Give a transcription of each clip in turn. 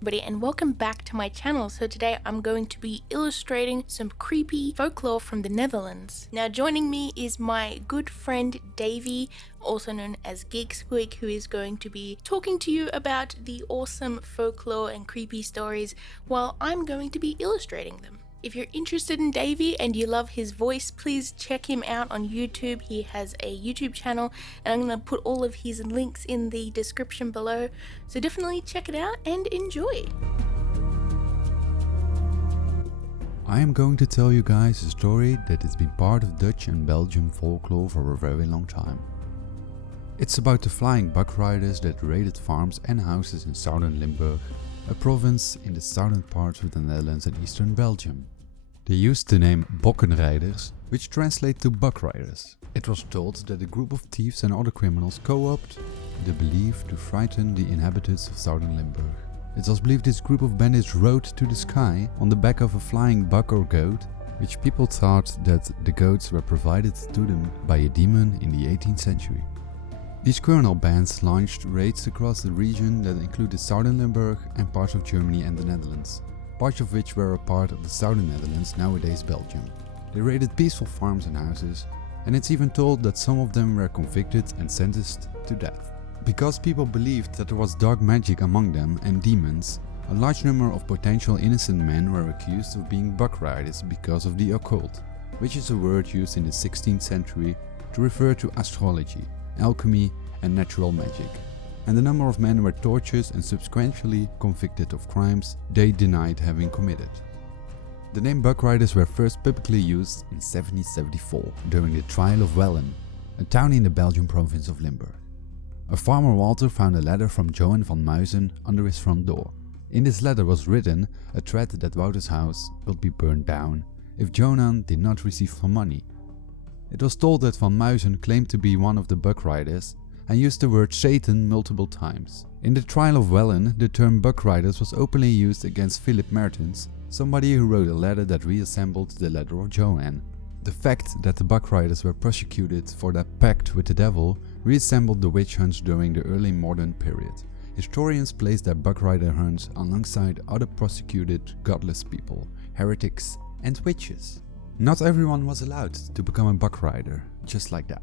everybody, and welcome back to my channel. So today I'm going to be illustrating some creepy folklore from the Netherlands. Now joining me is my good friend Davey, also known as Geeksqueek, who is going to be talking to you about the awesome folklore and creepy stories while I'm going to be illustrating them. If you're interested in Davey and you love his voice, please check him out on YouTube. He has a YouTube channel and I'm going to put all of his links in the description below. So definitely check it out and enjoy. I am going to tell you guys a story that has been part of Dutch and Belgian folklore for a very long time. It's about the flying buck riders that raided farms and houses in southern Limburg, a province in the southern parts of the Netherlands and eastern Belgium. They used the name Bokkenrijders, which translates to buck riders. It was told that a group of thieves and other criminals co-opted the belief to frighten the inhabitants of southern Limburg. It was believed this group of bandits rode to the sky on the back of a flying buck or goat, which people thought that the goats were provided to them by a demon in the 18th century. These criminal bands launched raids across the region that included southern Limburg and parts of Germany and the Netherlands, parts of which were a part of the southern Netherlands, nowadays Belgium. They raided peaceful farms and houses, and it's even told that some of them were convicted and sentenced to death. Because people believed that there was dark magic among them and demons, a large number of potential innocent men were accused of being buck riders because of the occult, which is a word used in the 16th century to refer to astrology, alchemy and natural magic, and a number of men were tortured and subsequently convicted of crimes they denied having committed. The name buck riders were first publicly used in 1774 during the trial of Wellen, a town in the Belgian province of Limburg. A farmer Walter found a letter from Johan van Muizen under his front door. In this letter was written a threat that Wouter's house would be burned down if Johan did not receive some money. It was told that Van Muizen claimed to be one of the buck riders and used the word Satan multiple times. In the trial of Wellen, the term buck riders was openly used against Philip Mertens, somebody who wrote a letter that reassembled the letter of Johan. The fact that the buck riders were prosecuted for their pact with the devil reassembled the witch hunts during the early modern period. Historians place their buck rider hunts alongside other prosecuted godless people, heretics and witches. Not everyone was allowed to become a buck rider, just like that.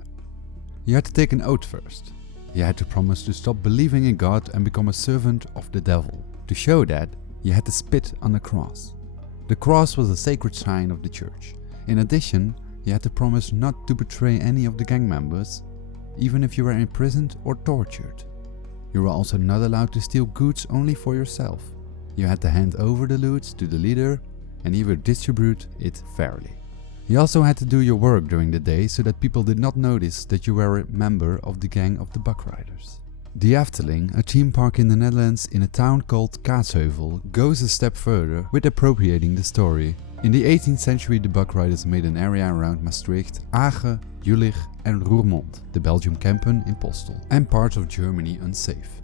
You had to take an oath first. You had to promise to stop believing in God and become a servant of the devil. To show that, you had to spit on a cross. The cross was a sacred sign of the church. In addition, you had to promise not to betray any of the gang members, even if you were imprisoned or tortured. You were also not allowed to steal goods only for yourself. You had to hand over the loot to the leader and he would distribute it fairly. You also had to do your work during the day so that people did not notice that you were a member of the gang of the buck riders. The Afterling, a theme park in the Netherlands in a town called Kaatsheuvel, goes a step further with appropriating the story. In the 18th century the buck riders made an area around Maastricht, Agen, Jülich and Roermond, the Belgian canton in Postel, and parts of Germany unsafe.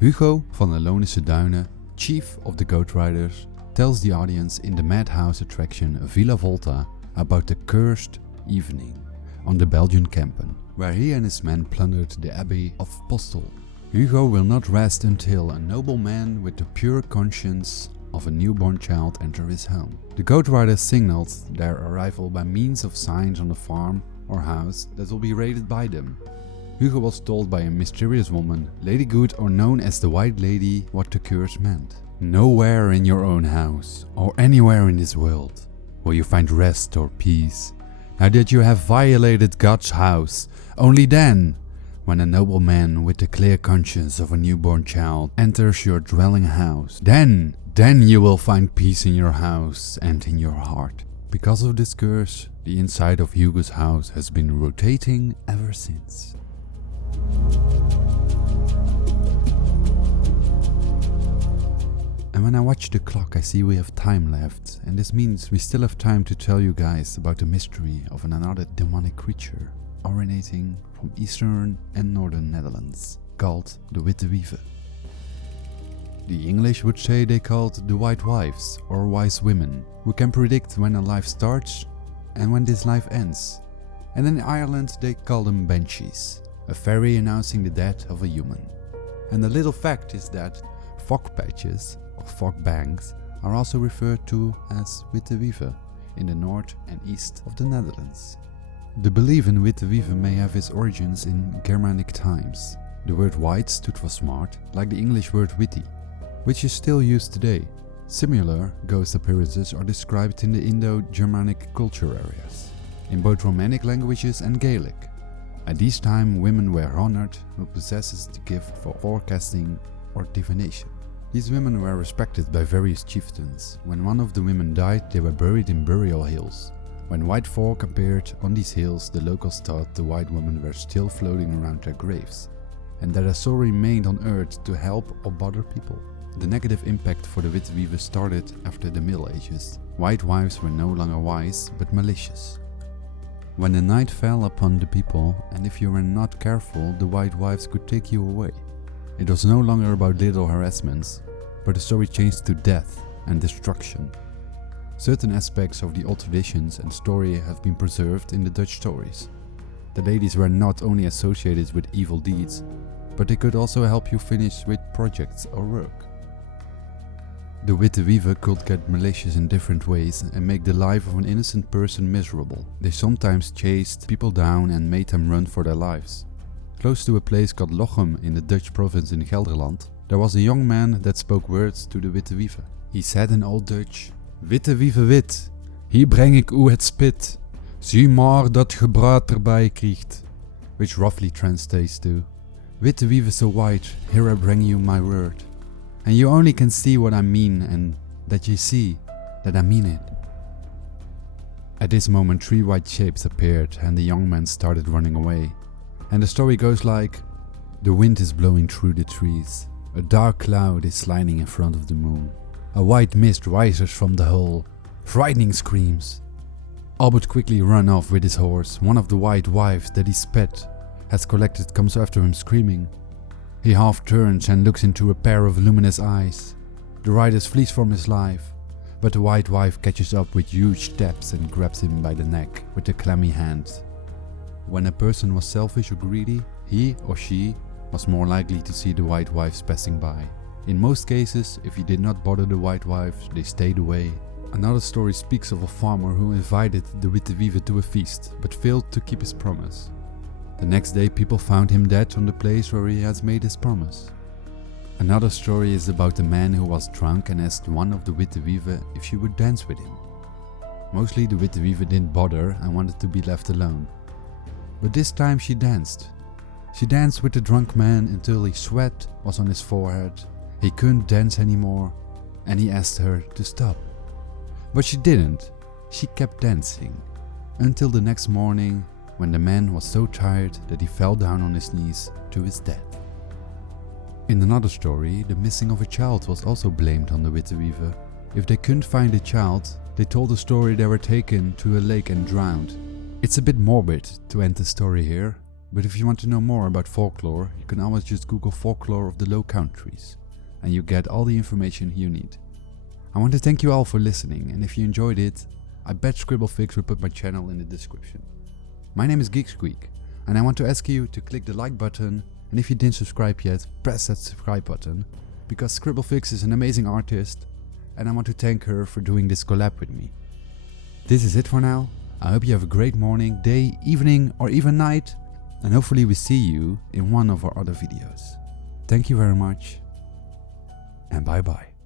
Hugo van de Lonische Duinen, chief of the goat riders, tells the audience in the madhouse attraction Villa Volta about the cursed evening on the Belgian canton, where he and his men plundered the abbey of Postel. Hugo will not rest until a noble man with the pure conscience of a newborn child enters his home. The goat riders signaled their arrival by means of signs on the farm or house that will be raided by them. Hugo was told by a mysterious woman, Lady Good or known as the White Lady, what the curse meant. Nowhere in your own house, or anywhere in this world, will you find rest or peace, now that you have violated God's house. Only then, when a noble man with the clear conscience of a newborn child enters your dwelling house, then you will find peace in your house and in your heart. Because of this curse, the inside of Hugo's house has been rotating ever since. And when I watch the clock I see we have time left, and this means we still have time to tell you guys about the mystery of another demonic creature originating from eastern and northern Netherlands, called the Witte Wieven. The English would say they called the White Wives or Wise Women, who can predict when a life starts and when this life ends. And in Ireland they call them Banshees, a fairy announcing the death of a human. And the little fact is that fog patches or fog banks are also referred to as Witte Wieven in the north and east of the Netherlands. The belief in Witte Wieven may have its origins in Germanic times. The word white stood for smart, like the English word witty, which is still used today. Similar ghost appearances are described in the Indo-Germanic culture areas, in both Romanic languages and Gaelic. At this time, women were honored who possessed the gift for forecasting or divination. These women were respected by various chieftains. When one of the women died, they were buried in burial hills. When white fog appeared on these hills, the locals thought the white women were still floating around their graves, and that a soul remained on earth to help or bother people. The negative impact for the Witte Wieven started after the Middle Ages. White wives were no longer wise, but malicious. When the night fell upon the people, and if you were not careful, the white wives could take you away. It was no longer about little harassments, but the story changed to death and destruction. Certain aspects of the old traditions and story have been preserved in the Dutch stories. The ladies were not only associated with evil deeds, but they could also help you finish with projects or work. The Witte Wieven could get malicious in different ways and make the life of an innocent person miserable. They sometimes chased people down and made them run for their lives. Close to a place called Lochem in the Dutch province in Gelderland, there was a young man that spoke words to the Witte Wieven. He said in Old Dutch, "Witte Wieven wit, hier breng ik u het spit. Zie maar dat ge braad erbij krijgt." Which roughly translates to, "Witte Wieven so white, here I bring you my word. And you only can see what I mean, and that you see that I mean it." At this moment 3 white shapes appeared and the young man started running away. And the story goes like, "The wind is blowing through the trees. A dark cloud is sliding in front of the moon. A white mist rises from the hole. Frightening screams. Albert quickly ran off with his horse. One of the white wives that his pet has collected comes after him screaming. He half turns and looks into a pair of luminous eyes. The rider flees from his life, but the white wife catches up with huge steps and grabs him by the neck with a clammy hand. When a person was selfish or greedy, he or she was more likely to see the white wives passing by. In most cases, if he did not bother the white wives, they stayed away. Another story speaks of a farmer who invited the Witte Wieven to a feast, but failed to keep his promise. The next day people found him dead on the place where he has made his promise. Another story is about a man who was drunk and asked one of the Witte Wieven if she would dance with him. Mostly the Witte Wieven didn't bother and wanted to be left alone. But this time she danced. She danced with the drunk man until his sweat was on his forehead. He couldn't dance anymore and he asked her to stop. But she didn't. She kept dancing until the next morning, when the man was so tired that he fell down on his knees to his death. In another story, the missing of a child was also blamed on the Witte Wieven. If they couldn't find the child, they told the story they were taken to a lake and drowned. It's a bit morbid to end the story here, but if you want to know more about folklore, you can always just Google folklore of the Low Countries, and you get all the information you need. I want to thank you all for listening, and if you enjoyed it, I bet Scribblefix will put my channel in the description. My name is Geeksqueek, and I want to ask you to click the like button, and if you didn't subscribe yet, press that subscribe button, because Scribblefix is an amazing artist, and I want to thank her for doing this collab with me. This is it for now. I hope you have a great morning, day, evening, or even night, and hopefully we see you in one of our other videos. Thank you very much, and bye bye.